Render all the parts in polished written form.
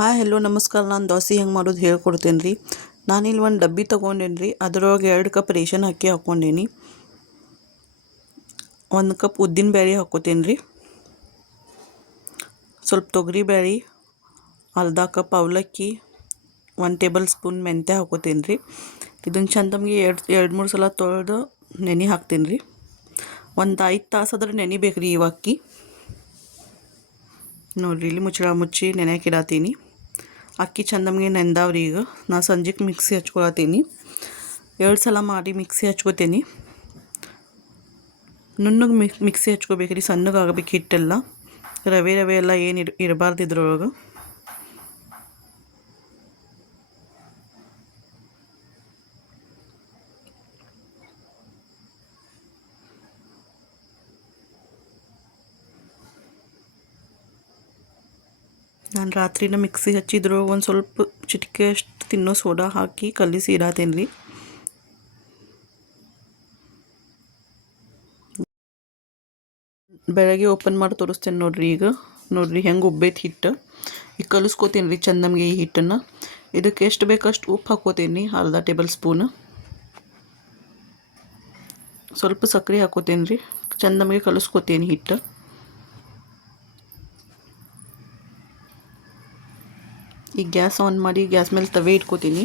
Hi hello ನಮಸ್ಕಾರ. ನಾನು ದೋಸೆ ಹೆಂಗೆ ಮಾಡೋದು ಹೇಳ್ಕೊಡ್ತೇನೆ ರೀ. ನಾನಿಲ್ಲಿ ಒಂದು ಡಬ್ಬಿ ತೊಗೊಂಡೇನಿ ರೀ. ಅದರೊಳಗೆ 2 ಕಪ್ ರೇಷನ್ ಅಕ್ಕಿ ಹಾಕ್ಕೊಂಡೇನಿ. 1 ಕಪ್ ಉದ್ದಿನ ಬೇಳೆ ಹಾಕ್ಕೋತೇನೆ ರೀ. ಸ್ವಲ್ಪ ತೊಗರಿ ಬೇಳೆ, ಅರ್ಧ ಕಪ್ ಅವಲಕ್ಕಿ, 1 ಟೇಬಲ್ ಸ್ಪೂನ್ ಮೆಂತ್ಯ ಹಾಕ್ಕೋತೇನೆ ರೀ. ಇದನ್ನು ಚಂದಮ್ಗೆ 2-3 ಸಲ ತೊಳೆದು ನೆನೆ ಹಾಕ್ತೇನೆ ರೀ. ಒಂದು 5 ತಾಸಾದ್ರೆ ನೆನಿಬೇಕು ರೀ ಇವು ಅಕ್ಕಿ. ನೋಡಿರಿ, ಇಲ್ಲಿ ಮುಚ್ಚಿ ನೆನೆಯಕ್ಕೆ ಇಡತ್ತೀನಿ. ಅಕ್ಕಿ ಚಂದಮ್ಗೆ ನೆಂದಾವ್ರಿ. ಈಗ ನಾ ಸಂಜೆಗೆ ಮಿಕ್ಸಿ ಹಚ್ಕೊಳತ್ತೀನಿ. 2 ಸಲ ಮಾಡಿ ಮಿಕ್ಸಿ ಹಚ್ಕೋತೀನಿ. ನುಣ್ಣಗೆ ಮಿಕ್ಸಿ ಹಚ್ಕೋಬೇಕ್ರಿ, ಸಣ್ಣಗೆ ಆಗಬೇಕು ಹಿಟ್ಟೆಲ್ಲ. ರವೆ ಎಲ್ಲ ಏನು ಇರಬಾರ್ದು ಇದ್ರೊಳಗೆ. ನಾನು ರಾತ್ರಿನ ಮಿಕ್ಸಿ ಹಚ್ಚಿದ್ರು ಒಂದು ಸ್ವಲ್ಪ ಚಿಟಿಕೆ ಅಷ್ಟು ತಿನ್ನೋ ಸೋಡಾ ಹಾಕಿ ಕಲಿಸಿ ಇಡತ್ತೇನೆ ರೀ. ಬೆಳಗ್ಗೆ ಓಪನ್ ಮಾಡಿ ತೋರಿಸ್ತೇನೆ ನೋಡಿರಿ. ಈಗ ನೋಡಿರಿ ಹೆಂಗೆ ಉಬ್ಬೈತಿ ಹಿಟ್ಟು. ಈಗ ಕಲಿಸ್ಕೋತೀನಿ ರೀ ಚಂದಮ್ಗೆ ಈ ಹಿಟ್ಟನ್ನು. ಇದಕ್ಕೆ ಎಷ್ಟು ಬೇಕಷ್ಟು ಉಪ್ಪು ಹಾಕ್ಕೋತೀನಿ, ಅರ್ಧ ಟೇಬಲ್ ಸ್ಪೂನ್. ಸ್ವಲ್ಪ ಸಕ್ಕರೆ ಹಾಕ್ಕೋತೀನಿ ರೀ. ಚಂದಮ್ಗೆ ಕಲಿಸ್ಕೋತೀನಿ ಹಿಟ್ಟು. ಈಗ ಗ್ಯಾಸ್ ಆನ್ ಮಾಡಿ ಗ್ಯಾಸ್ ಮೇಲೆ ತವೆ ಇಟ್ಕೋತೀನಿ.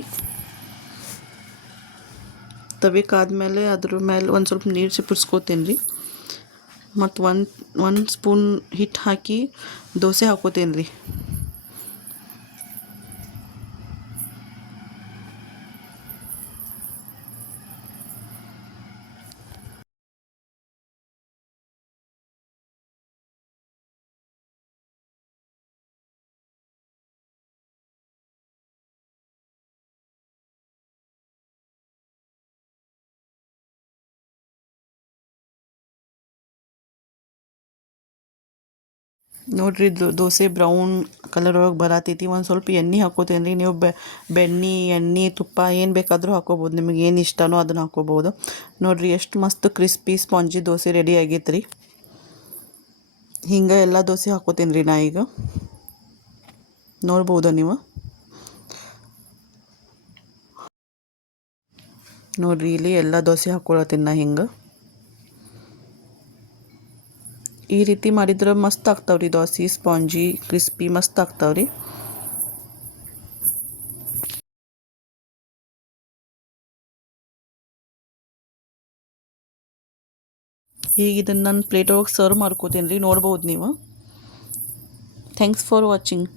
ತವೆ ಕಾದ್ಮೇಲೆ ಅದ್ರ ಮೇಲೆ ಒಂದು ಸ್ವಲ್ಪ ನೀರು ಸಿಪ್ಪರಿಸ್ಕೋತೀನಿ ರೀ. ಮತ್ತು ಒಂದು ಸ್ಪೂನ್ ಹಿಟ್ಟು ಹಾಕಿ ದೋಸೆ ಹಾಕ್ಕೋತೀನಿ ರೀ. ನೋಡಿರಿ, ದೋಸೆ ಬ್ರೌನ್ ಕಲರ್ ಒಳಗೆ ಬರತೈತಿ. ಒಂದು ಸ್ವಲ್ಪ ಎಣ್ಣೆ ಹಾಕ್ಕೋತೀನಿ ರೀ. ನೀವು ಬೆಣ್ಣೆ, ಎಣ್ಣೆ, ತುಪ್ಪ ಏನು ಬೇಕಾದರೂ ಹಾಕ್ಕೋಬೋದು. ನಿಮಗೆ ಏನು ಇಷ್ಟನೋ ಅದನ್ನು ಹಾಕ್ಕೋಬೋದು. ನೋಡಿರಿ, ಎಷ್ಟು ಮಸ್ತ್ ಕ್ರಿಸ್ಪಿ ಸ್ಪಾಂಜಿ ದೋಸೆ ರೆಡಿ ಆಗೈತೆ ರೀ. ಹಿಂಗೆ ಎಲ್ಲ ದೋಸೆ ಹಾಕ್ಕೋತೀನಿ ರೀ ನಾ ಈಗ. ನೋಡ್ಬೋದು ನೀವು. ನೋಡಿರಿ, ಇಲ್ಲಿ ಎಲ್ಲ ದೋಸೆ ಹಾಕ್ಕೊಳತ್ತೀನಿ ನಾ ಹಿಂಗೆ. ಈ ರೀತಿ ಮಾಡಿದ್ರೆ ಮಸ್ತ್ ಆಗ್ತಾವ್ರಿ ದೋಸೆ. ಸ್ಪಾಂಜಿ ಕ್ರಿಸ್ಪಿ ಮಸ್ತ್ ಆಗ್ತಾವ್ರಿ. ಈಗ ಇದನ್ನು ನಾನು ಪ್ಲೇಟ್ ಒಳಗೆ ಸರ್ವ್ ಮಾಡ್ಕೋತೀನಿ ರೀ. ನೋಡ್ಬೋದು ನೀವು. Thanks for watching.